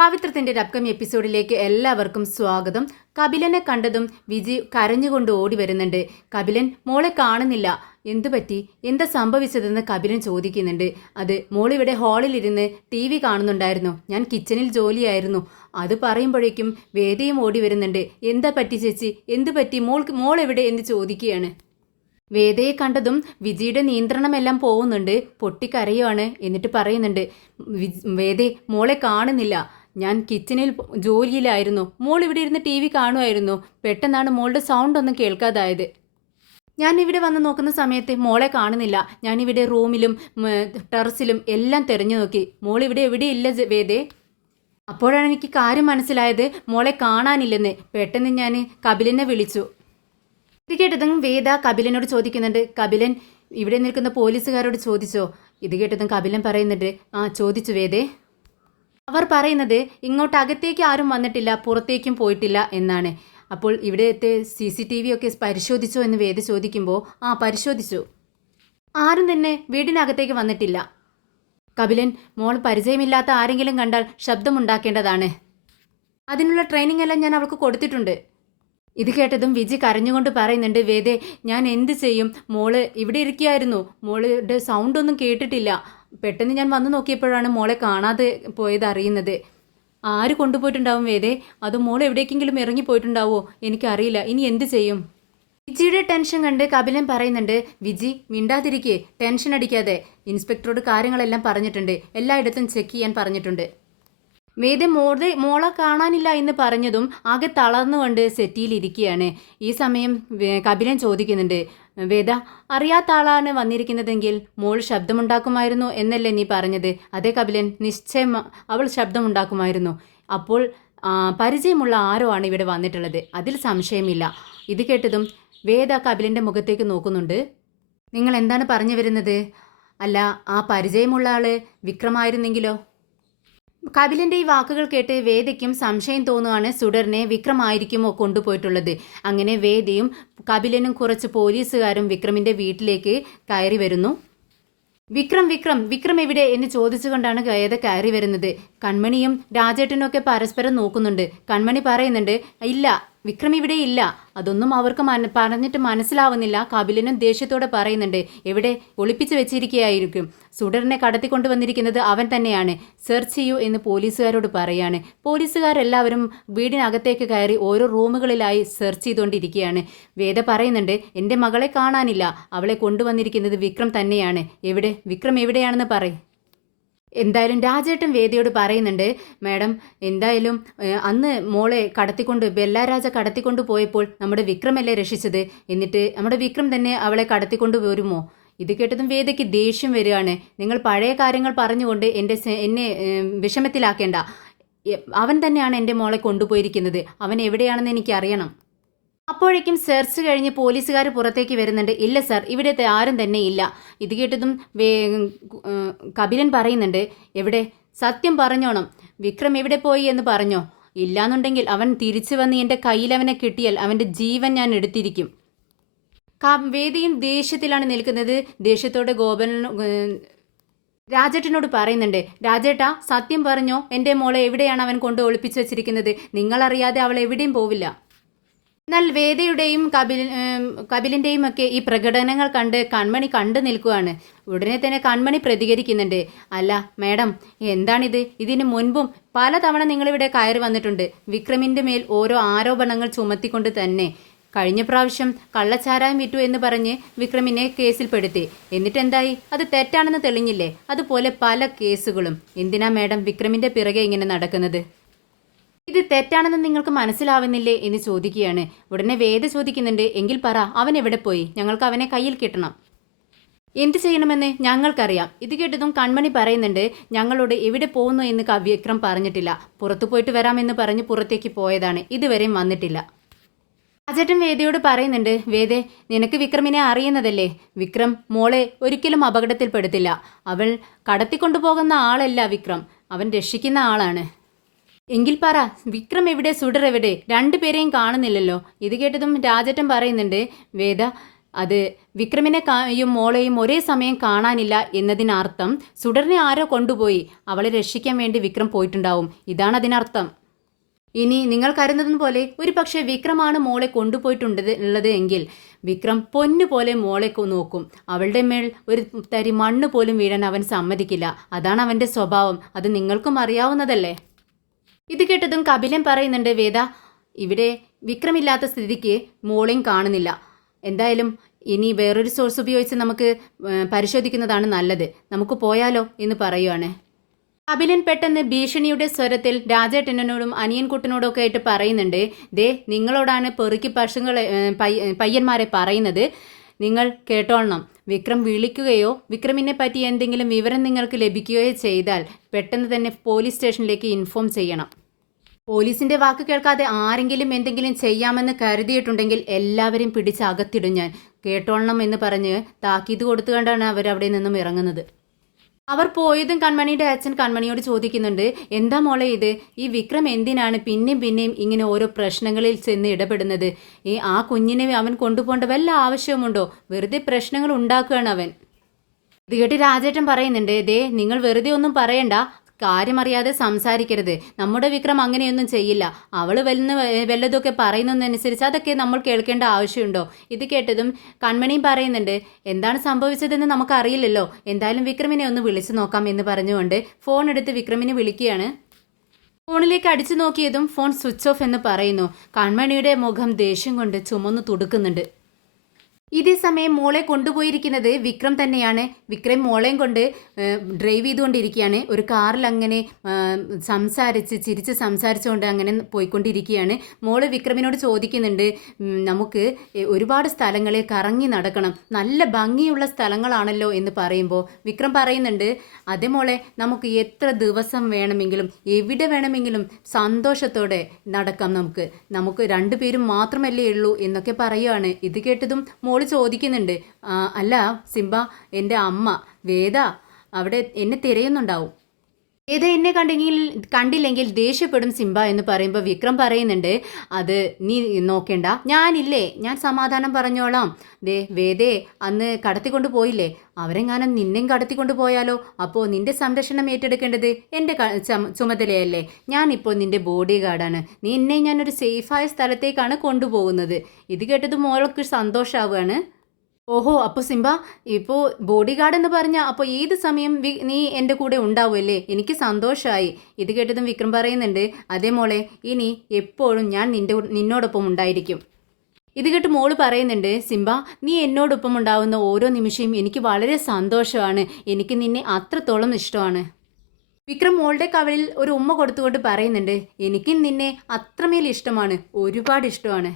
പവിത്രത്തിന്റെ ഒരു അപ്കമിങ് എപ്പിസോഡിലേക്ക് എല്ലാവർക്കും സ്വാഗതം. കപിലനെ കണ്ടതും വിജി കരഞ്ഞുകൊണ്ട് ഓടി വരുന്നുണ്ട്. കപിലൻ മോളെ കാണുന്നില്ല, എന്തു പറ്റി, എന്താ സംഭവിച്ചതെന്ന് കപിലൻ ചോദിക്കുന്നുണ്ട്. അത് മോളിവിടെ ഹാളിലിരുന്ന് TV കാണുന്നുണ്ടായിരുന്നു, ഞാൻ കിച്ചണിൽ ജോലിയായിരുന്നു. അത് പറയുമ്പോഴേക്കും വേദയും ഓടി വരുന്നുണ്ട്. എന്താ പറ്റി ചേച്ചി, എന്തു പറ്റി, മോൾ എവിടെ എന്ന് ചോദിക്കുകയാണ്. വേദയെ കണ്ടതും വിജിയുടെ നിയന്ത്രണമെല്ലാം പോകുന്നുണ്ട്, പൊട്ടിക്കരയുവാണ്. എന്നിട്ട് പറയുന്നുണ്ട്, വേദേ മോളെ കാണുന്നില്ല, ഞാൻ കിച്ചണിൽ ജോലിയിലായിരുന്നു, മോൾ ഇവിടെ ഇരുന്ന് TV കാണുമായിരുന്നു. പെട്ടെന്നാണ് മോളുടെ സൗണ്ട് ഒന്നും കേൾക്കാതായത്. ഞാൻ ഇവിടെ വന്ന് നോക്കുന്ന സമയത്ത് മോളെ കാണുന്നില്ല. ഞാനിവിടെ റൂമിലും ടെറസിലും എല്ലാം തിരഞ്ഞു നോക്കി, മോൾ ഇവിടെ എവിടെയില്ല വേദേ. അപ്പോഴാണ് എനിക്ക് കാര്യം മനസ്സിലായത്, മോളെ കാണാനില്ലെന്ന്. പെട്ടെന്ന് ഞാൻ കപിലിനെ വിളിച്ചു. ഇത് കേട്ടതും വേദ കപിലനോട് ചോദിക്കുന്നുണ്ട്. കപിലൻ ഇവിടെ നിൽക്കുന്ന പോലീസുകാരോട് ചോദിച്ചോ? ഇത് കേട്ടതും കപിലൻ പറയുന്നുണ്ട്, ആ ചോദിച്ചു വേദേ. അവർ പറയുന്നത് ഇങ്ങോട്ട് അകത്തേക്ക് ആരും വന്നിട്ടില്ല, പുറത്തേക്കും പോയിട്ടില്ല എന്നാണ്. അപ്പോൾ ഇവിടുത്തെ CCTV ഒക്കെ പരിശോധിച്ചോ എന്ന് വേദ ചോദിക്കുമ്പോൾ ആ പരിശോധിച്ചു, ആരും തന്നെ വീടിനകത്തേക്ക് വന്നിട്ടില്ല. കപിലൻ, മോൾ പരിചയമില്ലാത്ത ആരെങ്കിലും കണ്ടാൽ ശബ്ദമുണ്ടാക്കേണ്ടതാണ്, അതിനുള്ള ട്രെയിനിങ് എല്ലാം ഞാൻ അവൾക്ക് കൊടുത്തിട്ടുണ്ട്. ഇത് കേട്ടതും വിജി കരഞ്ഞുകൊണ്ട് പറയുന്നുണ്ട്, വേദേ ഞാൻ എന്ത് ചെയ്യും, മോള് ഇവിടെ ഇരിക്കുകയായിരുന്നു, മോളുടെ സൗണ്ടൊന്നും കേട്ടിട്ടില്ല. പെട്ടെന്ന് ഞാൻ വന്നു നോക്കിയപ്പോഴാണ് മോളെ കാണാതെ പോയത് അറിയുന്നത്. ആര് കൊണ്ടുപോയിട്ടുണ്ടാവും വേദേ, അത് മോൾ എവിടേക്കെങ്കിലും ഇറങ്ങിപ്പോയിട്ടുണ്ടാവോ, എനിക്കറിയില്ല, ഇനി എന്ത് ചെയ്യും. വിജിയുടെ ടെൻഷൻ കണ്ട് കപിലൻ പറയുന്നുണ്ട്, വിജി മിണ്ടാതിരിക്കേ, ടെൻഷൻ അടിക്കാതെ. ഇൻസ്പെക്ടറോട് കാര്യങ്ങളെല്ലാം പറഞ്ഞിട്ടുണ്ട്, എല്ലായിടത്തും ചെക്ക് ചെയ്യാൻ പറഞ്ഞിട്ടുണ്ട്. വേദ മോളെ കാണാനില്ല എന്ന് പറഞ്ഞതും ആകെ തളർന്നുകൊണ്ട് സെറ്റിയിലിരിക്കുകയാണ്. ഈ സമയം കപിലൻ ചോദിക്കുന്നുണ്ട്, വേദ അറിയാത്ത ആളാണ് വന്നിരിക്കുന്നതെങ്കിൽ മോൾ ശബ്ദമുണ്ടാക്കുമായിരുന്നു എന്നല്ലേ നീ പറഞ്ഞത്? അതേ കപിലൻ, നിശ്ചയം അവൾ ശബ്ദമുണ്ടാക്കുമായിരുന്നു. അപ്പോൾ പരിചയമുള്ള ആരോ ആണ് ഇവിടെ വന്നിട്ടുള്ളത്, അതിൽ സംശയമില്ല. ഇത് കേട്ടതും വേദ കപിലൻ്റെ മുഖത്തേക്ക് നോക്കുന്നുണ്ട്. നിങ്ങൾ എന്താണ് പറഞ്ഞു വരുന്നത്? അല്ല, ആ പരിചയമുള്ള ആള് വിക്രമായിരുന്നെങ്കിലോ? കപിലൻ്റെ ഈ വാക്കുകൾ കേട്ട് വേദയ്ക്കും സംശയം തോന്നുകയാണ്, സുഡറിനെ വിക്രമായിരിക്കുമോ കൊണ്ടുപോയിട്ടുള്ളത്. അങ്ങനെ വേദയും കപിലനും കുറച്ച് പോലീസുകാരും വിക്രമിൻ്റെ വീട്ടിലേക്ക് കയറി വരുന്നു. വിക്രം എവിടെ എന്ന് ചോദിച്ചുകൊണ്ടാണ് വേദ കയറി വരുന്നത്. കൺമണിയും രാജേട്ടനും ഒക്കെ പരസ്പരം നോക്കുന്നുണ്ട്. കൺമണി പറയുന്നുണ്ട്, ഇല്ല, വിക്രം ഇവിടെ ഇല്ല. അതൊന്നും അവർക്ക് പറഞ്ഞിട്ട് മനസ്സിലാവുന്നില്ല. കപിലനും ദേഷ്യത്തോടെ പറയുന്നുണ്ട്, എവിടെ ഒളിപ്പിച്ച് വെച്ചിരിക്കുകയായിരിക്കും, സുഡറിനെ കടത്തിക്കൊണ്ടുവന്നിരിക്കുന്നത് അവൻ തന്നെയാണ്, സെർച്ച് ചെയ്യൂ എന്ന് പോലീസുകാരോട് പറയാണ്. പോലീസുകാരെല്ലാവരും വീടിനകത്തേക്ക് കയറി ഓരോ റൂമുകളിലായി സെർച്ച് ചെയ്തുകൊണ്ടിരിക്കുകയാണ്. വേദ പറയുന്നുണ്ട്, എൻ്റെ മകളെ കാണാനില്ല, അവളെ കൊണ്ടുവന്നിരിക്കുന്നത് വിക്രം തന്നെയാണ്, വിക്രം എവിടെയാണെന്ന് പറയും. എന്തായാലും രാജേട്ടൻ വേദയോട് പറയുന്നുണ്ട്, മാഡം എന്തായാലും അന്ന് മോളെ ബെല്ലാരാജ കടത്തിക്കൊണ്ട് പോയപ്പോൾ നമ്മുടെ വിക്രമല്ലേ രക്ഷിച്ചത്, എന്നിട്ട് നമ്മുടെ വിക്രം തന്നെ അവളെ കടത്തിക്കൊണ്ട് വരുമോ? ഇത് കേട്ടതും വേദയ്ക്ക് ദേഷ്യം വരികയാണ്. നിങ്ങൾ പഴയ കാര്യങ്ങൾ പറഞ്ഞുകൊണ്ട് എന്നെ വിഷമത്തിലാക്കേണ്ട. അവൻ തന്നെയാണ് എൻ്റെ മോളെ കൊണ്ടുപോയിരിക്കുന്നത്, അവൻ എവിടെയാണെന്ന് എനിക്കറിയണം. അപ്പോഴേക്കും സെർച്ച് കഴിഞ്ഞ് പോലീസുകാർ പുറത്തേക്ക് വരുന്നുണ്ട്. ഇല്ല സർ, ഇവിടുത്തെ ആരും തന്നെ ഇല്ല. ഇത് കേട്ടതും കപിലൻ പറയുന്നുണ്ട്, എവിടെ, സത്യം പറഞ്ഞോണം, വിക്രം എവിടെ പോയി എന്ന് പറഞ്ഞോ? ഇല്ലാന്നുണ്ടെങ്കിൽ അവൻ തിരിച്ചു വന്ന് എൻ്റെ കയ്യിൽ അവനെ കിട്ടിയാൽ അവൻ്റെ ജീവൻ ഞാൻ എടുത്തിരിക്കും. വേദിയും ദേഷ്യത്തിലാണ് നിൽക്കുന്നത്. ദേഷ്യത്തോടെ രാജേട്ടനോട് പറയുന്നുണ്ട്, രാജേട്ടാ സത്യം പറഞ്ഞോ, എൻ്റെ മോളെ എവിടെയാണ് അവൻ കൊണ്ട് ഒളിപ്പിച്ചു വെച്ചിരിക്കുന്നത്? നിങ്ങളറിയാതെ അവൾ എവിടെയും പോവില്ല. എന്നാൽ വേദയുടെയും കപിലിൻ്റെയും ഒക്കെ ഈ പ്രകടനങ്ങൾ കണ്ട് കൺമണി കണ്ടു നിൽക്കുകയാണ്. ഉടനെ തന്നെ കൺമണി പ്രതികരിക്കുന്നുണ്ട്, അല്ല മാഡം, എന്താണിത്? ഇതിനു മുൻപും പലതവണ നിങ്ങളിവിടെ കയറി വന്നിട്ടുണ്ട്, വിക്രമിൻ്റെ മേൽ ഓരോ ആരോപണങ്ങൾ ചുമത്തിക്കൊണ്ട് തന്നെ. കഴിഞ്ഞ പ്രാവശ്യം കള്ളച്ചാരായം വിറ്റു എന്ന് പറഞ്ഞ് വിക്രമിനെ കേസിൽപ്പെടുത്തി. എന്നിട്ടെന്തായി? അത് തെറ്റാണെന്ന് തെളിഞ്ഞില്ലേ? അതുപോലെ പല കേസുകളും. എന്തിനാ മാഡം വിക്രമിൻ്റെ പിറകെ ഇങ്ങനെ നടക്കുന്നത്? ഇത് തെറ്റാണെന്ന് നിങ്ങൾക്ക് മനസ്സിലാവുന്നില്ലേ എന്ന് ചോദിക്കുകയാണ്. ഉടനെ വേദ ചോദിക്കുന്നുണ്ട്, എങ്കിൽ പറ, അവൻ എവിടെ പോയി? ഞങ്ങൾക്ക് അവനെ കയ്യിൽ കിട്ടണം. എന്ത് ചെയ്യണമെന്ന് ഞങ്ങൾക്കറിയാം. ഇത് കേട്ടതും കൺമണി പറയുന്നുണ്ട്, ഞങ്ങളോട് എവിടെ പോകുന്നു എന്ന് വിക്രം പറഞ്ഞിട്ടില്ല, പുറത്തു പോയിട്ട് വരാമെന്ന് പറഞ്ഞ് പുറത്തേക്ക് പോയതാണ്, ഇതുവരെയും വന്നിട്ടില്ല. രാജേട്ടൻ വേദയോട് പറയുന്നുണ്ട്, വേദേ നിനക്ക് വിക്രമിനെ അറിയുന്നതല്ലേ, വിക്രം മോളെ ഒരിക്കലും അപകടത്തിൽപ്പെടുത്തില്ല. അവൾ കടത്തിക്കൊണ്ടുപോകുന്ന ആളല്ല വിക്രം, അവൻ രക്ഷിക്കുന്ന ആളാണ്. എങ്കിൽ പറ, വിക്രം എവിടെ, സുഡർ എവിടെ? രണ്ടുപേരെയും കാണുന്നില്ലല്ലോ. ഇത് കേട്ടതും രാജേട്ടൻ പറയുന്നുണ്ട്, വേദ അത് വിക്രമിനെയും മോളെയും ഒരേ സമയം കാണാനില്ല എന്നതിനർത്ഥം സുഡറിനെ ആരോ കൊണ്ടുപോയി അവളെ രക്ഷിക്കാൻ വേണ്ടി വിക്രം പോയിട്ടുണ്ടാവും. ഇതാണ് അതിനർത്ഥം. ഇനി നിങ്ങൾ കരുതുന്നത് പോലെ ഒരു പക്ഷേ വിക്രമാണ് മോളെ കൊണ്ടുപോയിട്ടുള്ളത് എങ്കിൽ വിക്രം പൊന്നുപോലെ മോളെ നോക്കും. അവളുടെ മേൽ ഒരു തരി മണ്ണ് പോലും വീഴാൻ അവൻ സമ്മതിക്കില്ല. അതാണ് അവൻ്റെ സ്വഭാവം. അത് നിങ്ങൾക്കും അറിയാവുന്നതല്ലേ. ഇത് കേട്ടതും കപിലൻ പറയുന്നുണ്ട്, വേദ, ഇവിടെ വിക്രമില്ലാത്ത സ്ഥിതിക്ക് മോളെയും കാണുന്നില്ല. എന്തായാലും ഇനി വേറൊരു സോഴ്സ് ഉപയോഗിച്ച് നമുക്ക് പരിശോധിക്കുന്നതാണ് നല്ലത്. നമുക്ക് പോയാലോ എന്ന് പറയുവാണ്. കപിലൻ പെട്ടെന്ന് ഭീഷണിയുടെ സ്വരത്തിൽ രാജേട്ടനോടും അനിയൻകുട്ടനോടൊക്കെ ആയിട്ട് പറയുന്നുണ്ട്, ദേ നിങ്ങളോടാണ് പെറുക്കി പശുക്കളെ പയ്യന്മാരെ പറയുന്നത്, നിങ്ങൾ കേട്ടോളണം. വിക്രം വിളിക്കുകയോ വിക്രമിനെ പറ്റി എന്തെങ്കിലും വിവരം നിങ്ങൾക്ക് ലഭിക്കുകയോ ചെയ്താൽ പെട്ടെന്ന് തന്നെ പോലീസ് സ്റ്റേഷനിലേക്ക് ഇൻഫോം ചെയ്യണം. പോലീസിന്റെ വാക്ക് കേൾക്കാതെ ആരെങ്കിലും എന്തെങ്കിലും ചെയ്യാമെന്ന് കരുതിയിട്ടുണ്ടെങ്കിൽ എല്ലാവരും പിടിച്ച് അകത്തിടും ഞാൻ. കേട്ടോളണം എന്ന് പറഞ്ഞ് താക്കീത് കൊടുത്തുകൊണ്ടാണ് അവരവിടെ നിന്നും ഇറങ്ങുന്നത്. അവർ പോയതും കൺമണിയുടെ അച്ഛൻ കൺമണിയോട് ചോദിക്കുന്നുണ്ട്, എന്താ മോളെ ഇത്? ഈ വിക്രം എന്തിനാണ് പിന്നെയും ഇങ്ങനെ ഓരോ പ്രശ്നങ്ങളിൽ ചെന്ന് ഇടപെടുന്നത്? ആ കുഞ്ഞിനെ അവൻ കൊണ്ടുപോകേണ്ട വല്ല ആവശ്യമുണ്ടോ? വെറുതെ പ്രശ്നങ്ങൾ ഉണ്ടാക്കുകയാണ് അവൻ. ഇത് കേട്ട് രാജേട്ടൻ പറയുന്നുണ്ട്, ദേ നിങ്ങൾ വെറുതെ ഒന്നും പറയണ്ട, കാര്യമറിയാതെ സംസാരിക്കരുത്. നമ്മുടെ വിക്രം അങ്ങനെയൊന്നും ചെയ്യില്ല. അവൾ വല്ലതൊക്കെ പറയുന്നതനുസരിച്ച് അതൊക്കെ നമ്മൾ കേൾക്കേണ്ട ആവശ്യമുണ്ടോ? ഇത് കേട്ടതും കൺമണിയും പറയുന്നുണ്ട്, എന്താണ് സംഭവിച്ചതെന്ന് നമുക്കറിയില്ലല്ലോ, എന്തായാലും വിക്രമിനെ ഒന്ന് വിളിച്ചു നോക്കാം എന്ന് പറഞ്ഞുകൊണ്ട് ഫോൺ എടുത്ത് വിക്രമിനെ വിളിക്കുകയാണ്. ഫോണിലേക്ക് അടിച്ചു നോക്കിയതും ഫോൺ സ്വിച്ച് ഓഫ് എന്ന് പറയുന്നു. കൺമണിയുടെ മുഖം ദേഷ്യം കൊണ്ട് ചുമന്നു തുടുക്കുന്നുണ്ട്. ഇതേ സമയം മോളെ കൊണ്ടുപോയിരിക്കുന്നത് വിക്രം തന്നെയാണ്. വിക്രം മോളെയും കൊണ്ട് ഡ്രൈവ് ചെയ്തുകൊണ്ടിരിക്കുകയാണ്. ഒരു കാറിൽ അങ്ങനെ ചിരിച്ച് സംസാരിച്ചുകൊണ്ട് അങ്ങനെ പോയിക്കൊണ്ടിരിക്കുകയാണ്. മോള് വിക്രമിനോട് ചോദിക്കുന്നുണ്ട്, നമുക്ക് ഒരുപാട് സ്ഥലങ്ങളിൽ കറങ്ങി നടക്കണം, നല്ല ഭംഗിയുള്ള സ്ഥലങ്ങളാണല്ലോ എന്ന് പറയുമ്പോൾ വിക്രം പറയുന്നുണ്ട്, അതേ മോളെ, നമുക്ക് എത്ര ദിവസം വേണമെങ്കിലും എവിടെ വേണമെങ്കിലും സന്തോഷത്തോടെ നടക്കാം, നമുക്ക് രണ്ടുപേരും മാത്രമല്ലേ ഉള്ളൂ എന്നൊക്കെ പറയുകയാണ്. ഇത് കേട്ടതും മോൾ ചോദിക്കുന്നുണ്ട്, അല്ല സിംബ, എൻ്റെ അമ്മ വേദ അവിടെ എന്നെ തിരയുന്നുണ്ടാവും. വേദ എന്നെ കണ്ടില്ലെങ്കിൽ ദേഷ്യപ്പെടും സിംബ എന്ന് പറയുമ്പോൾ വിക്രം പറയുന്നുണ്ട്, അത് നീ നോക്കേണ്ട, ഞാൻ സമാധാനം പറഞ്ഞോളാം. വേദയെ അന്ന് കടത്തിക്കൊണ്ട് പോയില്ലേ, അവരെങ്ങാനും നിന്നെയും കടത്തിക്കൊണ്ട് പോയാലോ? അപ്പോൾ നിന്റെ സംരക്ഷണം ഏറ്റെടുക്കേണ്ടത് എൻ്റെ ചുമതലയല്ലേ? ഞാനിപ്പോൾ നിന്റെ ബോഡി ഗാർഡാണ്. നിന്നെ ഞാനൊരു സേഫായ സ്ഥലത്തേക്കാണ് കൊണ്ടുപോകുന്നത്. ഇത് കേട്ടത് മോൾക്ക് സന്തോഷമാവുകയാണ്. ഓഹോ, അപ്പോൾ സിംബ ഇപ്പോൾ ബോഡി ഗാർഡ് എന്ന് പറഞ്ഞാൽ അപ്പോൾ ഏത് സമയം നീ എൻ്റെ കൂടെ ഉണ്ടാവുമല്ലേ? എനിക്ക് സന്തോഷമായി. ഇത് കേട്ടതും വിക്രം പറയുന്നുണ്ട്, അതേ മോളെ, ഇനി എപ്പോഴും ഞാൻ നിന്നോടൊപ്പം ഉണ്ടായിരിക്കും. ഇത് കേട്ട് മോള് പറയുന്നുണ്ട്, സിംബ, നീ എന്നോടൊപ്പം ഉണ്ടാവുന്ന ഓരോ നിമിഷവും എനിക്ക് വളരെ സന്തോഷമാണ്. എനിക്ക് നിന്നെ അത്രത്തോളം ഇഷ്ടമാണ്. വിക്രം മോളുടെ കവളിൽ ഒരു ഉമ്മ കൊടുത്തുകൊണ്ട് പറയുന്നുണ്ട്, എനിക്കും നിന്നെ അത്രമേൽ ഇഷ്ടമാണ്, ഒരുപാട് ഇഷ്ടമാണ്.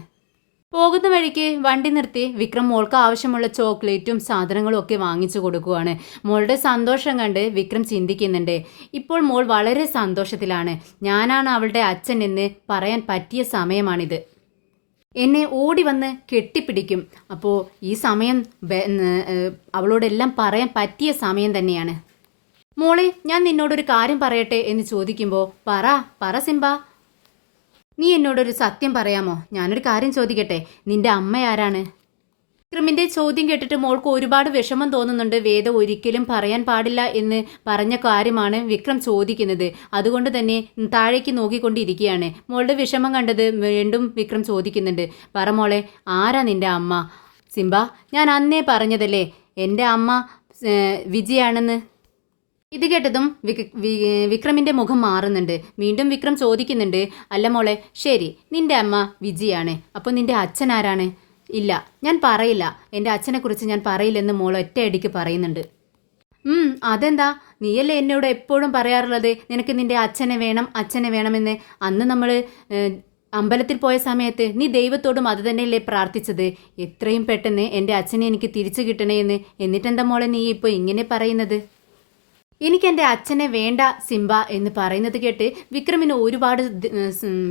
പോകുന്ന വഴിക്ക് വണ്ടി നിർത്തി വിക്രം മോൾക്ക് ആവശ്യമുള്ള ചോക്ലേറ്റും സാധനങ്ങളും ഒക്കെ വാങ്ങിച്ചു കൊടുക്കുകയാണ്. മോളുടെ സന്തോഷം കണ്ട് വിക്രം ചിന്തിക്കുന്നുണ്ട്, ഇപ്പോൾ മോൾ വളരെ സന്തോഷത്തിലാണ്. ഞാനാണ് അവളുടെ അച്ഛൻ എന്ന് പറയാൻ പറ്റിയ സമയമാണിത്. എന്നെ ഓടി വന്ന് കെട്ടിപ്പിടിക്കും. അപ്പോൾ ഈ സമയം അവളോടെല്ലാം പറയാൻ പറ്റിയ സമയം തന്നെയാണ്. മോളെ, ഞാൻ നിന്നോടൊരു കാര്യം പറയട്ടെ എന്ന് ചോദിക്കുമ്പോൾ, പറ സിംബ, നീ എന്നോടൊരു സത്യം പറയാമോ? ഞാനൊരു കാര്യം ചോദിക്കട്ടെ, നിന്റെ അമ്മ ആരാണ്? വിക്രമിൻ്റെ ചോദ്യം കേട്ടിട്ട് മോൾക്ക് ഒരുപാട് വിഷമം തോന്നുന്നുണ്ട്. വേദ ഒരിക്കലും പറയാൻ പാടില്ല എന്ന് പറഞ്ഞ കാര്യമാണ് വിക്രം ചോദിക്കുന്നത്. അതുകൊണ്ട് തന്നെ താഴേക്ക് നോക്കിക്കൊണ്ടിരിക്കുകയാണ്. മോളുടെ വിഷമം കണ്ടത് വീണ്ടും വിക്രം ചോദിക്കുന്നുണ്ട്, പറ മോളെ, ആരാ നിന്റെ അമ്മ? സിംബ, ഞാൻ അന്നേ പറഞ്ഞതല്ലേ എൻ്റെ അമ്മ വിജയാണെന്ന്. ഇത് കേട്ടതും വിക്രമിൻ്റെ മുഖം മാറുന്നുണ്ട്. വീണ്ടും വിക്രം ചോദിക്കുന്നുണ്ട്, അല്ല മോളെ, ശരി, നിന്റെ അമ്മ വിജിയാണ്, അപ്പോൾ നിന്റെ അച്ഛൻ ആരാണ്? ഇല്ല, ഞാൻ പറയില്ല, എൻ്റെ അച്ഛനെക്കുറിച്ച് ഞാൻ പറയില്ലെന്ന് മോൾ ഒറ്റയടിക്ക് പറയുന്നുണ്ട്. അതെന്താ? നീയല്ലേ എന്നോട് എപ്പോഴും പറയാറുള്ളത് നിനക്ക് നിന്റെ അച്ഛനെ വേണമെന്ന്. അന്ന് നമ്മൾ അമ്പലത്തിൽ പോയ സമയത്ത് നീ ദൈവത്തോടും അത് തന്നെയല്ലേ പ്രാർത്ഥിച്ചത്, എത്രയും പെട്ടെന്ന് എൻ്റെ അച്ഛനെ എനിക്ക് തിരിച്ചു കിട്ടണേ എന്ന്. എന്നിട്ടെന്താ മോളെ നീ ഇപ്പോൾ ഇങ്ങനെ പറയുന്നത്? എനിക്കെൻ്റെ അച്ഛനെ വേണ്ട സിംബ എന്ന് പറയുന്നത് കേട്ട് വിക്രമിന് ഒരുപാട്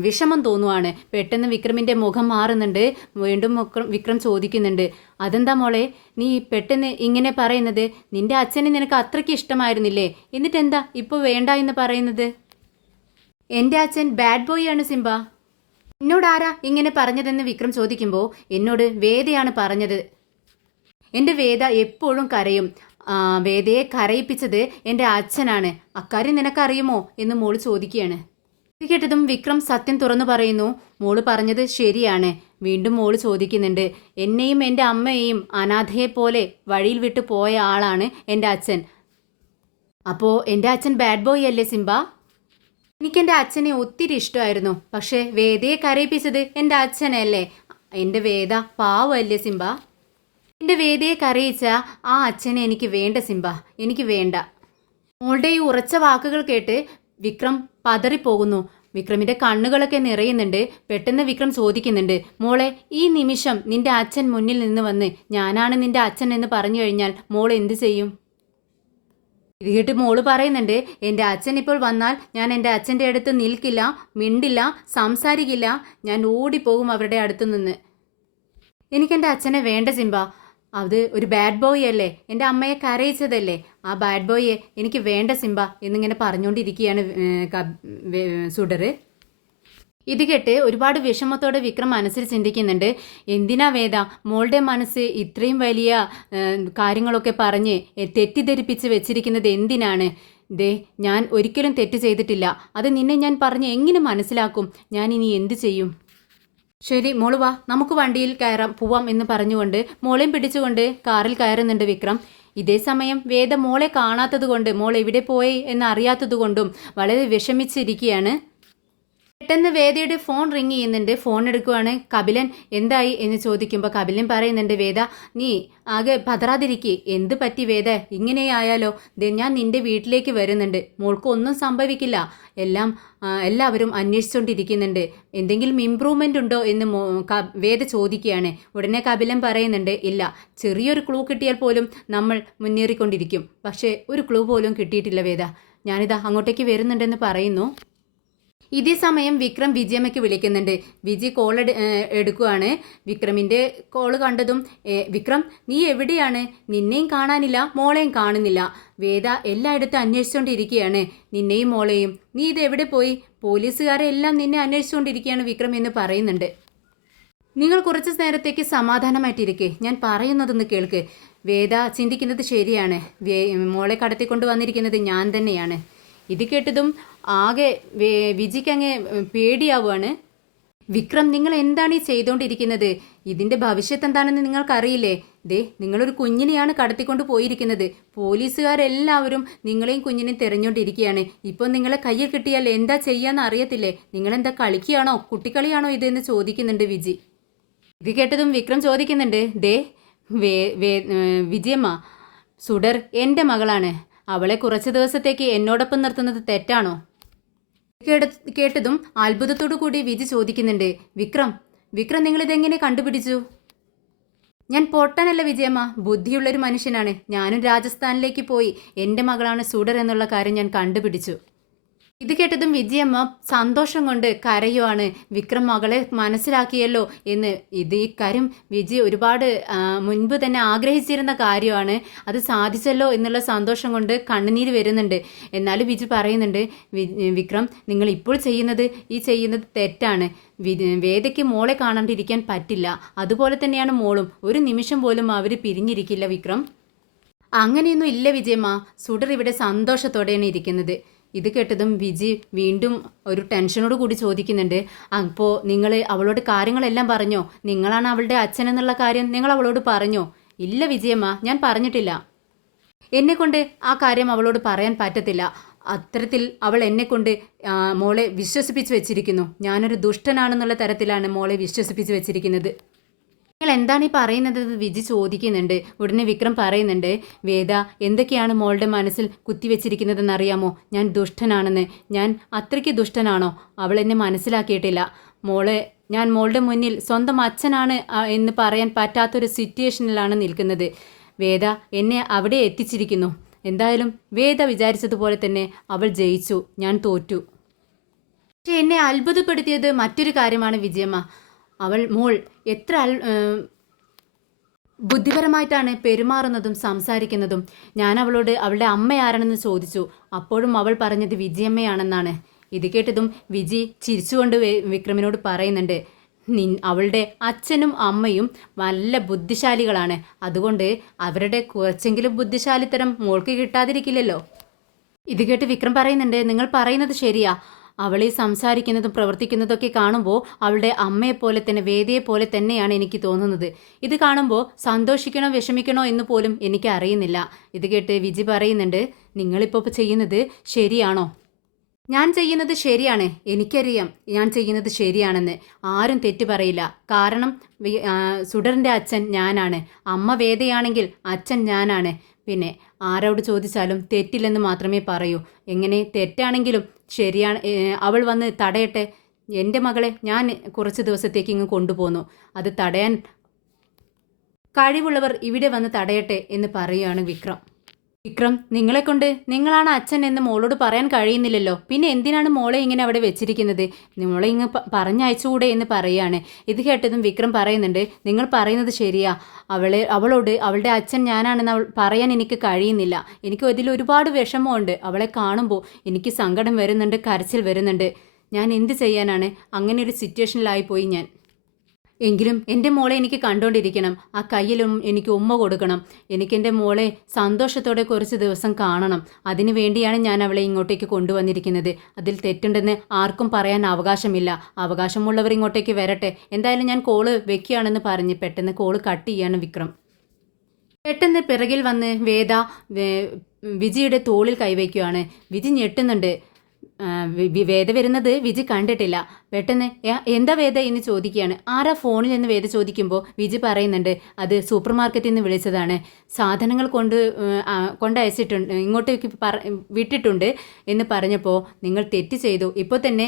വിഷമം തോന്നുവാണ്. പെട്ടെന്ന് വിക്രമിൻ്റെ മുഖം മാറുന്നുണ്ട്. വീണ്ടും വിക്രം ചോദിക്കുന്നുണ്ട്, അതെന്താ മോളെ നീ പെട്ടെന്ന് ഇങ്ങനെ പറയുന്നത്? നിൻ്റെ അച്ഛനെ നിനക്ക് അത്രയ്ക്ക് ഇഷ്ടമായിരുന്നില്ലേ, എന്നിട്ടെന്താ ഇപ്പോൾ വേണ്ട എന്ന് പറയുന്നത്? എൻ്റെ അച്ഛൻ ബാഡ് ബോയ് ആണ് സിംബ. എന്നോട് ആരാ ഇങ്ങനെ പറഞ്ഞതെന്ന് വിക്രം ചോദിക്കുമ്പോൾ, എന്നോട് വേദയാണ് പറഞ്ഞത്. എൻ്റെ വേദ എപ്പോഴും കരയും. വേദയെ കരയിപ്പിച്ചത് എൻ്റെ അച്ഛനാണ്. അക്കാര്യം നിനക്കറിയുമോ എന്ന് മോള് ചോദിക്കുകയാണ്. ഇത് കേട്ടതും വിക്രം സത്യം തുറന്നു പറയുന്നു. മോള് പറഞ്ഞത് ശരിയാണ്. വീണ്ടും മോള് ചോദിക്കുന്നുണ്ട്, എന്നെയും എൻ്റെ അമ്മയെയും അനാഥയെ പോലെ വഴിയിൽ വിട്ടു പോയ ആളാണ് എൻ്റെ അച്ഛൻ. അപ്പോൾ എൻ്റെ അച്ഛൻ ബാഡ് ബോയ് അല്ലേ സിംബ? എനിക്കെൻ്റെ അച്ഛനെ ഒത്തിരി ഇഷ്ടമായിരുന്നു. പക്ഷേ വേദയെ കരയിപ്പിച്ചത് എൻ്റെ അച്ഛനല്ലേ? എൻ്റെ വേദ പാവമല്ലേ സിംബ? എൻ്റെ വേദയെ കരയിച്ച ആ അച്ഛനെ എനിക്ക് വേണ്ട സിംബ, എനിക്ക് വേണ്ട. മോളുടെ ഈ ഉറച്ച വാക്കുകൾ കേട്ട് വിക്രം പതറിപ്പോകുന്നു. വിക്രമിൻ്റെ കണ്ണുകളൊക്കെ നിറയുന്നുണ്ട്. പെട്ടെന്ന് വിക്രം ചോദിക്കുന്നുണ്ട്, മോളെ, ഈ നിമിഷം നിന്റെ അച്ഛൻ മുന്നിൽ നിന്ന് വന്ന് ഞാനാണ് നിന്റെ അച്ഛൻ എന്ന് പറഞ്ഞു കഴിഞ്ഞാൽ മോൾ എന്ത് ചെയ്യും? ഇത് കേട്ട് മോള് പറയുന്നുണ്ട്, എൻ്റെ അച്ഛൻ ഇപ്പോൾ വന്നാൽ ഞാൻ എൻ്റെ അച്ഛൻ്റെ അടുത്ത് നിൽക്കില്ല, മിണ്ടില്ല, സംസാരിക്കില്ല. ഞാൻ ഓടിപ്പോകും അവരുടെ അടുത്ത് നിന്ന്. എനിക്കെൻ്റെ അച്ഛനെ വേണ്ട സിംബ. അത് ഒരു ബാഡ് ബോയ് അല്ലേ? എൻ്റെ അമ്മയെ കരയിച്ചതല്ലേ? ആ ബാഡ് ബോയെ എനിക്ക് വേണ്ട സിംബ എന്നിങ്ങനെ പറഞ്ഞുകൊണ്ടിരിക്കുകയാണ് സുഡർ. ഇത് കേട്ട് ഒരുപാട് വിഷമത്തോടെ വിക്രം മനസ്സിൽ ചിന്തിക്കുന്നുണ്ട്. എന്തിനാ വേദ മോളുടെ മനസ്സ് ഇത്രയും വലിയ കാര്യങ്ങളൊക്കെ പറഞ്ഞ് തെറ്റിദ്ധരിപ്പിച്ച് വെച്ചിരിക്കുന്നത് എന്തിനാണ്? ദേ, ഞാൻ ഒരിക്കലും തെറ്റ് ചെയ്തിട്ടില്ല. അത് നിന്നെ ഞാൻ പറഞ്ഞ് എങ്ങനെ മനസ്സിലാക്കും? ഞാൻ ഇനി എന്ത് ചെയ്യും? ശരി മോള് വാ, നമുക്ക് വണ്ടിയിൽ പോവാം എന്ന് പറഞ്ഞുകൊണ്ട് മോളെയും പിടിച്ചുകൊണ്ട് കാറിൽ കയറുന്നുണ്ട് വിക്രം. ഇതേ സമയം വേദ മോളെ കാണാത്തത് കൊണ്ട്, മോൾ എവിടെ പോയി എന്ന് അറിയാത്തത് കൊണ്ടും വളരെ വിഷമിച്ചിരിക്കുകയാണ്. പെട്ടെന്ന് വേദയുടെ ഫോൺ റിങ് ചെയ്യുന്നുണ്ട്. ഫോൺ എടുക്കുവാണ്. കപിലൻ എന്തായി എന്ന് ചോദിക്കുമ്പോൾ കപിലൻ പറയുന്നുണ്ട്, വേദ നീ ആകെ പതറാതിരിക്കുക. എന്ത് പറ്റി വേദ? ഇങ്ങനെയായാലോ? ഞാൻ നിൻ്റെ വീട്ടിലേക്ക് വരുന്നുണ്ട്. മോൾക്ക് ഒന്നും സംഭവിക്കില്ല. എല്ലാവരും അന്വേഷിച്ചുകൊണ്ടിരിക്കുന്നുണ്ട്. എന്തെങ്കിലും ഇമ്പ്രൂവ്മെൻ്റ് ഉണ്ടോ എന്ന് വേദ ചോദിക്കുകയാണ്. ഉടനെ കപിലൻ പറയുന്നുണ്ട്, ഇല്ല, ചെറിയൊരു ക്ലൂ കിട്ടിയാൽ പോലും നമ്മൾ മുന്നേറിക്കൊണ്ടിരിക്കും. പക്ഷേ ഒരു ക്ലൂ പോലും കിട്ടിയിട്ടില്ല വേദ. ഞാനിതാ അങ്ങോട്ടേക്ക് വരുന്നുണ്ടെന്ന് പറയുന്നു. ഇതേ സമയം വിക്രം വിജയമ്മയ്ക്ക് വിളിക്കുന്നുണ്ട്. വിജി കോൾ എടുക്കുകയാണ്. വിക്രമിൻ്റെ കോൾ കണ്ടതും, വിക്രം നീ എവിടെയാണ്? നിന്നെയും കാണാനില്ല, മോളെയും കാണുന്നില്ല. വേദ എല്ലായിടത്തും അന്വേഷിച്ചുകൊണ്ടിരിക്കുകയാണ്, നിന്നെയും മോളെയും. നീ ഇത് എവിടെ പോയി? പോലീസുകാരെ എല്ലാം നിന്നെ അന്വേഷിച്ചുകൊണ്ടിരിക്കുകയാണ് വിക്രം എന്ന് പറയുന്നുണ്ട്. നിങ്ങൾ കുറച്ച് നേരത്തേക്ക് സമാധാനമായിട്ടിരിക്കെ, ഞാൻ പറയുന്നതൊന്ന് കേൾക്ക്. വേദ ചിന്തിക്കുന്നത് ശരിയാണ്. മോളെ കടത്തിക്കൊണ്ട് വന്നിരിക്കുന്നത് ഞാൻ തന്നെയാണ്. ഇത് കേട്ടതും ആകെ വിജിക്കങ്ങ് പേടിയാവുകയാണ്. വിക്രം, നിങ്ങൾ എന്താണ് ഈ ചെയ്തുകൊണ്ടിരിക്കുന്നത്? ഇതിൻ്റെ ഭവിഷ്യത്ത് എന്താണെന്ന് നിങ്ങൾക്കറിയില്ലേ? ദേ, നിങ്ങളൊരു കുഞ്ഞിനെയാണ് കടത്തിക്കൊണ്ട് പോയിരിക്കുന്നത്. പോലീസുകാരെല്ലാവരും നിങ്ങളെയും കുഞ്ഞിനെയും തിരഞ്ഞുകൊണ്ടിരിക്കുകയാണ്. ഇപ്പോൾ നിങ്ങളെ കയ്യിൽ കിട്ടിയാൽ എന്താ ചെയ്യാന്ന് അറിയത്തില്ലേ? നിങ്ങളെന്താ കളിക്കുകയാണോ, കുട്ടിക്കളിയാണോ ഇതെന്ന് ചോദിക്കുന്നുണ്ട് വിജി. ഇത് കേട്ടതും വിക്രം ചോദിക്കുന്നുണ്ട്, ദേ വിജയമ്മ, സുഡർ എൻ്റെ മകളാണ്. അവളെ കുറച്ച് ദിവസത്തേക്ക് എന്നോടൊപ്പം നിർത്തുന്നത് തെറ്റാണോ? കേട്ടതും അത്ഭുതത്തോടു കൂടി വിജി ചോദിക്കുന്നുണ്ട്, വിക്രം നിങ്ങളിതെങ്ങനെ കണ്ടുപിടിച്ചു? ഞാൻ പൊട്ടനല്ല വിജയമ്മ, ബുദ്ധിയുള്ളൊരു മനുഷ്യനാണ്. ഞാനും രാജസ്ഥാനിലേക്ക് പോയി എൻ്റെ മകളാണ് സുഡർ എന്നുള്ള കാര്യം ഞാൻ കണ്ടുപിടിച്ചു. ഇത് കേട്ടതും വിജയമ്മ സന്തോഷം കൊണ്ട് കരയുവാണ്. വിക്രം മകളെ മനസ്സിലാക്കിയല്ലോ എന്ന്. ഈ കാര്യം വിജി ഒരുപാട് മുൻപ് തന്നെ ആഗ്രഹിച്ചിരുന്ന കാര്യമാണ്. അത് സാധിച്ചല്ലോ എന്നുള്ള സന്തോഷം കൊണ്ട് കണ്ണുനീര് വരുന്നുണ്ട്. എന്നാലും വിജി പറയുന്നുണ്ട്, വിക്രം നിങ്ങൾ ഇപ്പോൾ ചെയ്യുന്നത് തെറ്റാണ്. വേദയ്ക്ക് മോളെ കാണാണ്ടിരിക്കാൻ പറ്റില്ല. അതുപോലെ തന്നെയാണ് മോളും. ഒരു നിമിഷം പോലും അവർ പിരിഞ്ഞിരിക്കില്ല വിക്രം. അങ്ങനെയൊന്നും ഇല്ല വിജയമ്മ. സുഡർ ഇവിടെ സന്തോഷത്തോടെയാണ് ഇരിക്കുന്നത്. ഇത് കേട്ടതും വിജി വീണ്ടും ഒരു ടെൻഷനോട് കൂടി ചോദിക്കുന്നുണ്ട്, അപ്പോൾ നിങ്ങൾ അവളോട് കാര്യങ്ങളെല്ലാം പറഞ്ഞോ? നിങ്ങളാണ് അവളുടെ അച്ഛനെന്നുള്ള കാര്യം നിങ്ങൾ അവളോട് പറഞ്ഞോ? ഇല്ല വിജയമ്മ, ഞാൻ പറഞ്ഞിട്ടില്ല. എന്നെക്കൊണ്ട് ആ കാര്യം അവളോട് പറയാൻ പറ്റത്തില്ല. അത്തരത്തിൽ അവൾ എന്നെക്കൊണ്ട് മോളെ വിശ്വസിപ്പിച്ച് വെച്ചിരിക്കുന്നു. ഞാനൊരു ദുഷ്ടനാണെന്നുള്ള തരത്തിലാണ് മോളെ വിശ്വസിപ്പിച്ച് വെച്ചിരിക്കുന്നത്. നിങ്ങൾ എന്താണ് ഈ പറയുന്നത്? വിജി ചോദിക്കുന്നുണ്ട്. ഉടനെ വിക്രം പറയുന്നുണ്ട്, വേദ എന്തൊക്കെയാണ് മോളുടെ മനസ്സിൽ കുത്തിവെച്ചിരിക്കുന്നതെന്നറിയാമോ? ഞാൻ ദുഷ്ടനാണെന്ന്. ഞാൻ അത്രയ്ക്ക് ദുഷ്ടനാണോ? അവൾ എന്നെ മനസ്സിലാക്കിയിട്ടില്ല. ഞാൻ മോളുടെ മുന്നിൽ സ്വന്തം അച്ഛനാണ് എന്ന് പറയാൻ പറ്റാത്തൊരു സിറ്റുവേഷനിലാണ് നിൽക്കുന്നത്. വേദ എന്നെ അവിടെ എത്തിച്ചിരിക്കുന്നു. എന്തായാലും വേദ വിചാരിച്ചതുപോലെ തന്നെ അവൾ ജയിച്ചു, ഞാൻ തോറ്റു. പക്ഷെ എന്നെ അത്ഭുതപ്പെടുത്തിയത് മറ്റൊരു കാര്യമാണ് വിജയമ്മ. മോൾ എത്ര ബുദ്ധിപരമായിട്ടാണ് പെരുമാറുന്നതും സംസാരിക്കുന്നതും. ഞാൻ അവളോട് അവളുടെ അമ്മ ആരാണെന്ന് ചോദിച്ചു. അപ്പോഴും അവൾ പറഞ്ഞത് വിജയമ്മയാണെന്നാണ്. ഇത് കേട്ടതും വിജി ചിരിച്ചുകൊണ്ട് വിക്രമിനോട് പറയുന്നുണ്ട്, അവളുടെ അച്ഛനും അമ്മയും നല്ല ബുദ്ധിശാലികളാണ്. അതുകൊണ്ട് അവരുടെ കുറച്ചെങ്കിലും ബുദ്ധിശാലിത്തരം മോൾക്ക് കിട്ടാതിരിക്കില്ലല്ലോ. ഇത് കേട്ട് വിക്രം പറയുന്നുണ്ട്, നിങ്ങൾ പറയുന്നത് ശരിയാ. അവളീ സംസാരിക്കുന്നതും പ്രവർത്തിക്കുന്നതൊക്കെ കാണുമ്പോൾ അവളുടെ അമ്മയെപ്പോലെ തന്നെ വേദയെപ്പോലെ തന്നെയാണ് എനിക്ക് തോന്നുന്നത്. ഇത് കാണുമ്പോൾ സന്തോഷിക്കണോ വിഷമിക്കണോ എന്ന് പോലും എനിക്ക് അറിയുന്നില്ല. ഇത് കേട്ട് വിജി പറയുന്നുണ്ട്, നിങ്ങളിപ്പോൾ ചെയ്യുന്നത് ശരിയാണോ? ഞാൻ ചെയ്യുന്നത് ശരിയാണ്. എനിക്കറിയാം ഞാൻ ചെയ്യുന്നത് ശരിയാണെന്ന്. ആരും തെറ്റ് പറയില്ല. കാരണം സുഡറിൻ്റെ അച്ഛൻ ഞാനാണ്. അമ്മ വേദയാണെങ്കിൽ അച്ഛൻ ഞാനാണ്. പിന്നെ ആരോട് ചോദിച്ചാലും തെറ്റില്ലെന്ന് മാത്രമേ പറയൂ. എങ്ങനെ തെറ്റാണെങ്കിലും ശരിയാണ്. അവൾ വന്ന് തടയട്ടെ. എൻ്റെ മകളെ ഞാൻ കുറച്ച് ദിവസത്തേക്ക് ഇങ്ങ് കൊണ്ടുപോന്നു. അത് തടയാൻ കഴിവുള്ളവർ ഇവിടെ വന്ന് തടയട്ടെ എന്ന് പറയുകയാണ് വിക്രം. നിങ്ങളെക്കൊണ്ട് നിങ്ങളാണ് അച്ഛൻ എന്ന് മോളോട് പറയാൻ കഴിയുന്നില്ലല്ലോ. പിന്നെ എന്തിനാണ് മോളെ ഇങ്ങനെ അവിടെ വെച്ചിരിക്കുന്നത്? മോളെ ഇങ്ങ് പറഞ്ഞയച്ചുകൂടെ എന്ന് പറയുകയാണ്. ഇത് കേട്ടതും വിക്രം പറയുന്നുണ്ട്, നിങ്ങൾ പറയുന്നത് ശരിയാ. അവളോട് അവളുടെ അച്ഛൻ ഞാനാണെന്ന് പറയാൻ എനിക്ക് കഴിയുന്നില്ല. എനിക്ക് ഇതിൽ ഒരുപാട് വിഷമമുണ്ട്. അവളെ കാണുമ്പോൾ എനിക്ക് സങ്കടം വരുന്നുണ്ട്, കരച്ചിൽ വരുന്നുണ്ട്. ഞാൻ എന്ത് ചെയ്യാനാണ്? അങ്ങനെ ഒരു സിറ്റുവേഷനിലായിപ്പോയി ഞാൻ. എങ്കിലും എൻ്റെ മോളെ എനിക്ക് കണ്ടുകൊണ്ടിരിക്കണം. ആ കയ്യിലും എനിക്ക് ഉമ്മ കൊടുക്കണം. എനിക്കെൻ്റെ മോളെ സന്തോഷത്തോടെ കുറച്ച് ദിവസം കാണണം. അതിനു വേണ്ടിയാണ് ഞാൻ അവളെ ഇങ്ങോട്ടേക്ക് കൊണ്ടുവന്നിരിക്കുന്നത്. അതിൽ തെറ്റുണ്ടെന്ന് ആർക്കും പറയാൻ അവകാശമില്ല. അവകാശമുള്ളവർ ഇങ്ങോട്ടേക്ക് വരട്ടെ. എന്തായാലും ഞാൻ കോള് വെക്കുകയാണെന്ന് പറഞ്ഞ് പെട്ടെന്ന് കോള് കട്ട് ചെയ്യാണ് വിക്രം. പെട്ടെന്ന് പിറകിൽ വന്ന് വേദ വിജിയുടെ തോളിൽ കൈവയ്ക്കുകയാണ്. വിജി ഞെട്ടുന്നുണ്ട്. വേദ വരുന്നത് വിജി കണ്ടിട്ടില്ല. പെട്ടെന്ന് എന്താ വേദ എന്ന് ചോദിക്കുകയാണ്. ആരാ ഫോണിൽ എന്ന് വേദ ചോദിക്കുമ്പോൾ വിജി പറയുന്നുണ്ട്, അത് സൂപ്പർ മാർക്കറ്റിൽ നിന്ന് വിളിച്ചതാണ്. സാധനങ്ങൾ കൊണ്ടയച്ചിട്ടുണ്ട്, ഇങ്ങോട്ടേക്ക് വിട്ടിട്ടുണ്ട് എന്ന് പറഞ്ഞപ്പോൾ നിങ്ങൾ തെറ്റ് ചെയ്തു. ഇപ്പോൾ തന്നെ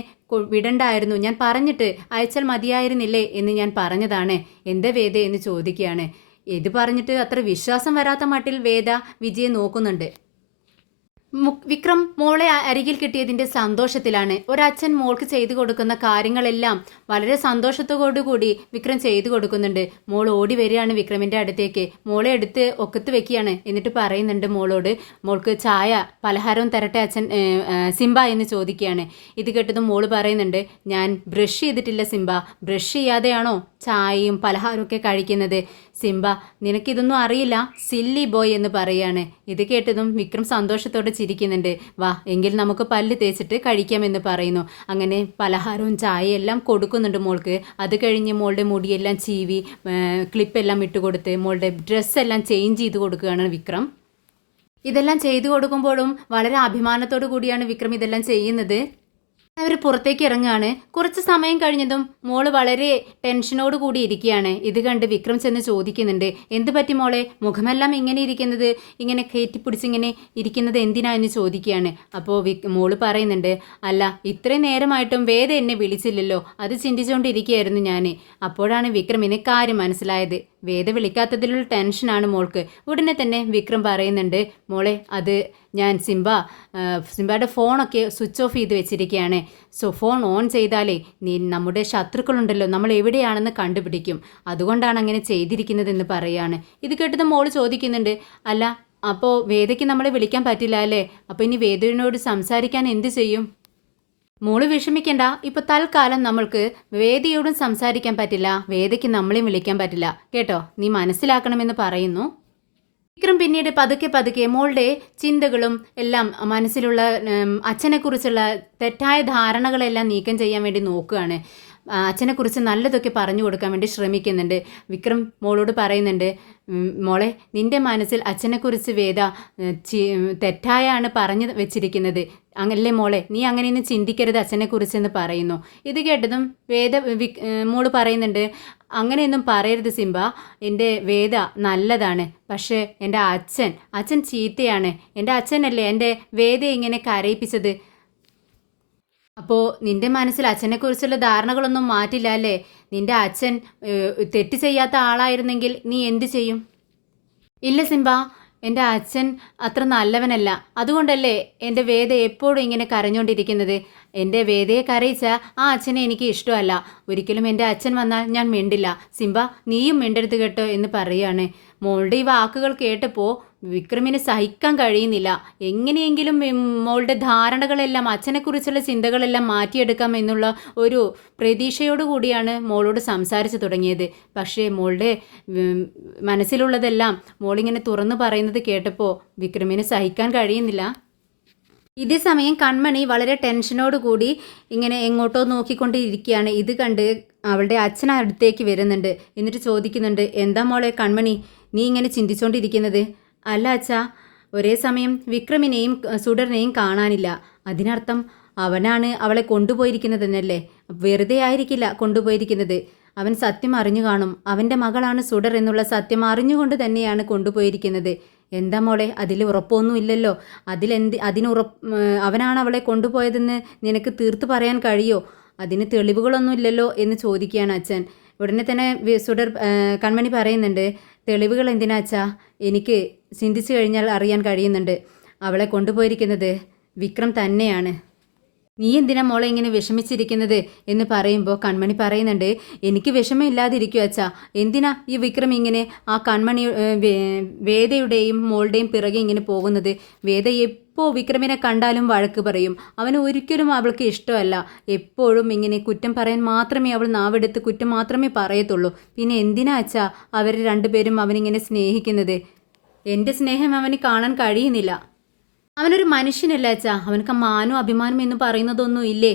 വിടണ്ടായിരുന്നു. ഞാൻ പറഞ്ഞിട്ട് അയച്ചാൽ മതിയായിരുന്നില്ലേ എന്ന് ഞാൻ പറഞ്ഞതാണ്. എന്താ വേദ എന്ന് ചോദിക്കുകയാണ്. ഇത് പറഞ്ഞിട്ട് അത്ര വിശ്വാസം വരാത്ത മട്ടിൽ വേദ വിജിയെ നോക്കുന്നുണ്ട്. വിക്രം മോളെ അരികിൽ കിട്ടിയതിൻ്റെ സന്തോഷത്തിലാണ്. ഒരച്ഛൻ മോൾക്ക് ചെയ്തു കൊടുക്കുന്ന കാര്യങ്ങളെല്ലാം വളരെ സന്തോഷത്തോടുകൂടി വിക്രം ചെയ്തു കൊടുക്കുന്നുണ്ട്. മോൾ ഓടി വരികയാണ് വിക്രമിൻ്റെ അടുത്തേക്ക്. മോളെ എടുത്ത് ഒക്കത്ത് വെക്കുകയാണ്. എന്നിട്ട് പറയുന്നുണ്ട് മോളോട്, മോൾക്ക് ചായ പലഹാരവും തരട്ടെ അച്ഛൻ സിംബ എന്ന് ചോദിക്കുകയാണ്. ഇത് കേട്ടതും മോള് പറയുന്നുണ്ട്, ഞാൻ ബ്രഷ് ചെയ്തിട്ടില്ല സിംബ. ബ്രഷ് ചെയ്യാതെയാണോ ചായയും പലഹാരമൊക്കെ കഴിക്കുന്നത്? സിംബ, നിനക്കിതൊന്നും അറിയില്ല, സില്ലി ബോയ് എന്ന് പറയാണ്. ഇത് കേട്ടതും വിക്രം സന്തോഷത്തോടെ ചിരിക്കുന്നുണ്ട്. വാ എങ്കിൽ നമുക്ക് പല്ല് തേച്ചിട്ട് കഴിക്കാമെന്ന് പറയുന്നു. അങ്ങനെ പലഹാരവും ചായയും എല്ലാം കൊടുക്കുന്നുണ്ട് മോൾക്ക്. അത് കഴിഞ്ഞ് മോളുടെ മുടിയെല്ലാം ചീവി ക്ലിപ്പെല്ലാം ഇട്ടുകൊടുത്ത് മോളുടെ ഡ്രസ്സെല്ലാം ചേഞ്ച് ചെയ്ത് കൊടുക്കുകയാണ് വിക്രം. ഇതെല്ലാം ചെയ്തു കൊടുക്കുമ്പോഴും വളരെ അഭിമാനത്തോടു കൂടിയാണ് വിക്രം ഇതെല്ലാം ചെയ്യുന്നത്. അവർ പുറത്തേക്ക് ഇറങ്ങുകയാണ്. കുറച്ച് സമയം കഴിഞ്ഞതും മോള് വളരെ ടെൻഷനോട് കൂടി ഇരിക്കുകയാണ്. ഇത് കണ്ട് വിക്രം ചെന്ന് ചോദിക്കുന്നുണ്ട്, എന്ത് പറ്റി മോളെ? മുഖമെല്ലാം ഇങ്ങനെ ഇരിക്കുന്നത്, ഇങ്ങനെ കയറ്റിപ്പിടിച്ചിങ്ങനെ ഇരിക്കുന്നത് എന്തിനാ എന്ന് ചോദിക്കുകയാണ്. അപ്പോൾ മോള് പറയുന്നുണ്ട്, അല്ല ഇത്രയും നേരമായിട്ടും വേദ എന്നെ വിളിച്ചില്ലല്ലോ, അത് ചിന്തിച്ചുകൊണ്ടിരിക്കുകയായിരുന്നു ഞാൻ. അപ്പോഴാണ് വിക്രമിന് കാര്യം മനസ്സിലായത്. വേദ വിളിക്കാത്തതിലുള്ള ടെൻഷനാണ് മോൾക്ക്. ഉടനെ തന്നെ വിക്രം പറയുന്നുണ്ട്, മോളെ അത് ഞാൻ സിംബയുടെ ഫോണൊക്കെ സ്വിച്ച് ഓഫ് ചെയ്ത് വെച്ചിരിക്കുകയാണ്. സോ ഫോൺ ഓൺ ചെയ്താലേ നമ്മുടെ ശത്രുക്കളുണ്ടല്ലോ, നമ്മൾ എവിടെയാണെന്ന് കണ്ടുപിടിക്കും. അതുകൊണ്ടാണ് അങ്ങനെ ചെയ്തിരിക്കുന്നതെന്ന് പറയാണ്. ഇത് കേട്ടത് മോൾ ചോദിക്കുന്നുണ്ട്, അല്ല അപ്പോൾ വേദയ്ക്ക് നമ്മളെ വിളിക്കാൻ പറ്റില്ല അല്ലേ? അപ്പോൾ ഇനി വേദയോട് സംസാരിക്കാൻ എന്ത് ചെയ്യും? മോള് വിഷമിക്കണ്ട. ഇപ്പോൾ തൽക്കാലം നമ്മൾക്ക് വേദയോടും സംസാരിക്കാൻ പറ്റില്ല, വേദയ്ക്ക് നമ്മളെയും വിളിക്കാൻ പറ്റില്ല കേട്ടോ, നീ മനസ്സിലാക്കണമെന്ന് പറയുന്നു. വിക്രം പിന്നീട് പതുക്കെ മോളുടെ ചിന്തകളും എല്ലാം മനസ്സിലുള്ള അച്ഛനെക്കുറിച്ചുള്ള തെറ്റായ ധാരണകളെല്ലാം നീക്കം ചെയ്യാൻ വേണ്ടി നോക്കുകയാണ്. അച്ഛനെക്കുറിച്ച് നല്ലതൊക്കെ പറഞ്ഞു കൊടുക്കാൻ വേണ്ടി ശ്രമിക്കുന്നുണ്ട്. വിക്രം മോളോട് പറയുന്നുണ്ട്, മോളെ നിൻ്റെ മനസ്സിൽ അച്ഛനെക്കുറിച്ച് വേദ തെറ്റായാണ് പറഞ്ഞു വെച്ചിരിക്കുന്നത്, അങ്ങനല്ലേ മോളെ? നീ അങ്ങനെയൊന്നും ചിന്തിക്കരുത് അച്ഛനെക്കുറിച്ചെന്ന് പറയുന്നു. ഇത് കേട്ടതും മോള് പറയുന്നുണ്ട്, അങ്ങനെയൊന്നും പറയരുത് സിംബ, എൻ്റെ വേദ നല്ലതാണ്, പക്ഷേ എൻ്റെ അച്ഛൻ ചീത്തയാണ്. എൻ്റെ അച്ഛനല്ലേ എൻ്റെ വേദയെ ഇങ്ങനെ കരയിപ്പിച്ചത്. അപ്പോൾ നിൻ്റെ മനസ്സിൽ അച്ഛനെക്കുറിച്ചുള്ള ധാരണകളൊന്നും മാറ്റില്ല അല്ലേ? നിൻ്റെ അച്ഛൻ തെറ്റ് ചെയ്യാത്ത ആളായിരുന്നെങ്കിൽ നീ എന്ത് ചെയ്യും? ഇല്ല സിംബ, എൻ്റെ അച്ഛൻ അത്ര നല്ലവനല്ല. അതുകൊണ്ടല്ലേ എൻ്റെ വേദ എപ്പോഴും ഇങ്ങനെ കരഞ്ഞുകൊണ്ടിരിക്കുന്നത്. എൻ്റെ വേദയെ കരയിച്ച ആ അച്ഛനെ എനിക്ക് ഇഷ്ടമല്ല. ഒരിക്കലും എൻ്റെ അച്ഛൻ വന്നാൽ ഞാൻ മിണ്ടില്ല. സിംബ, നീയും മിണ്ടരുത് കേട്ടോ എന്ന് പറയുകയാണ്. മോളുടെ ഈ വാക്കുകൾ കേട്ടപ്പോൾ വിക്രമിന് സഹിക്കാൻ കഴിയുന്നില്ല. എങ്ങനെയെങ്കിലും മോളുടെ ധാരണകളെല്ലാം അച്ഛനെക്കുറിച്ചുള്ള ചിന്തകളെല്ലാം മാറ്റിയെടുക്കാം എന്നുള്ള ഒരു പ്രതീക്ഷയോടുകൂടിയാണ് മോളോട് സംസാരിച്ചു തുടങ്ങിയത്. പക്ഷേ മോളുടെ മനസ്സിലുള്ളതെല്ലാം മോളിങ്ങനെ തുറന്നു പറയുന്നത് കേട്ടപ്പോൾ വിക്രമിന് സഹിക്കാൻ കഴിയുന്നില്ല. ഇതേ സമയം കൺമണി വളരെ ടെൻഷനോട് കൂടി ഇങ്ങനെ എങ്ങോട്ടോ നോക്കിക്കൊണ്ടിരിക്കുകയാണ്. ഇത് കണ്ട് അവളുടെ അച്ഛൻ അടുത്തേക്ക് വരുന്നുണ്ട്. എന്നിട്ട് ചോദിക്കുന്നുണ്ട്, എന്താ മോളെ കൺമണി നീ ഇങ്ങനെ ചിന്തിച്ചുകൊണ്ടിരിക്കുന്നത്? അല്ല അച്ഛാ, ഒരേ സമയം വിക്രമിനെയും സുഡറിനെയും കാണാനില്ല. അതിനർത്ഥം അവനാണ് അവളെ കൊണ്ടുപോയിരിക്കുന്നതെന്നല്ലേ? വെറുതെ ആയിരിക്കില്ല കൊണ്ടുപോയിരിക്കുന്നത്. അവൻ സത്യം അറിഞ്ഞു കാണും. അവൻ്റെ മകളാണ് സുഡർ എന്നുള്ള സത്യം അറിഞ്ഞുകൊണ്ട് തന്നെയാണ് കൊണ്ടുപോയിരിക്കുന്നത്. എന്താ മോളെ, അതിൽ ഉറപ്പൊന്നുമില്ലല്ലോ. അവനാണ് അവളെ കൊണ്ടുപോയതെന്ന് നിനക്ക് തീർത്ത് പറയാൻ കഴിയോ? അതിന് തെളിവുകളൊന്നുമില്ലല്ലോ എന്ന് ചോദിക്കുകയാണ് അച്ഛൻ. ഉടനെ തന്നെ സുഡർ കൺമണി പറയുന്നുണ്ട്, തെളിവുകൾ എന്തിനാ അച്ഛാ? എനിക്ക് ചിന്തിച്ചു കഴിഞ്ഞാൽ അറിയാൻ കഴിയുന്നുണ്ട്. അവളെ കൊണ്ടുപോയിരിക്കുന്നത് വിക്രം തന്നെയാണ്. നീ എന്തിനാ മോളെ ഇങ്ങനെ വിഷമിച്ചിരിക്കുന്നത് എന്ന് പറയുമ്പോൾ കൺമണി പറയുന്നുണ്ട്, എനിക്ക് വിഷമമില്ലാതിരിക്കും അച്ഛാ. എന്തിനാ ഈ വിക്രം ഇങ്ങനെ ആ കൺമണി വേദയുടെയും മോളുടെയും പിറകെ ഇങ്ങനെ പോകുന്നത്? വേദ എപ്പോൾ വിക്രമിനെ കണ്ടാലും വഴക്ക് പറയും. അവന് ഒരിക്കലും അവൾക്ക് ഇഷ്ടമല്ല. എപ്പോഴും ഇങ്ങനെ കുറ്റം പറയാൻ മാത്രമേ അവൾ നാവെടുത്ത് കുറ്റം മാത്രമേ പറയത്തുള്ളൂ. പിന്നെ എന്തിനാ അച്ഛാ അവർ രണ്ടുപേരും അവനിങ്ങനെ സ്നേഹിക്കുന്നത്? എൻ്റെ സ്നേഹം അവന് കാണാൻ കഴിയുന്നില്ല. അവനൊരു മനുഷ്യനല്ല അച്ഛാ. അവനക്ക് മാനോ അഭിമാനം എന്ന് പറയുന്നതൊന്നും ഇല്ലേ?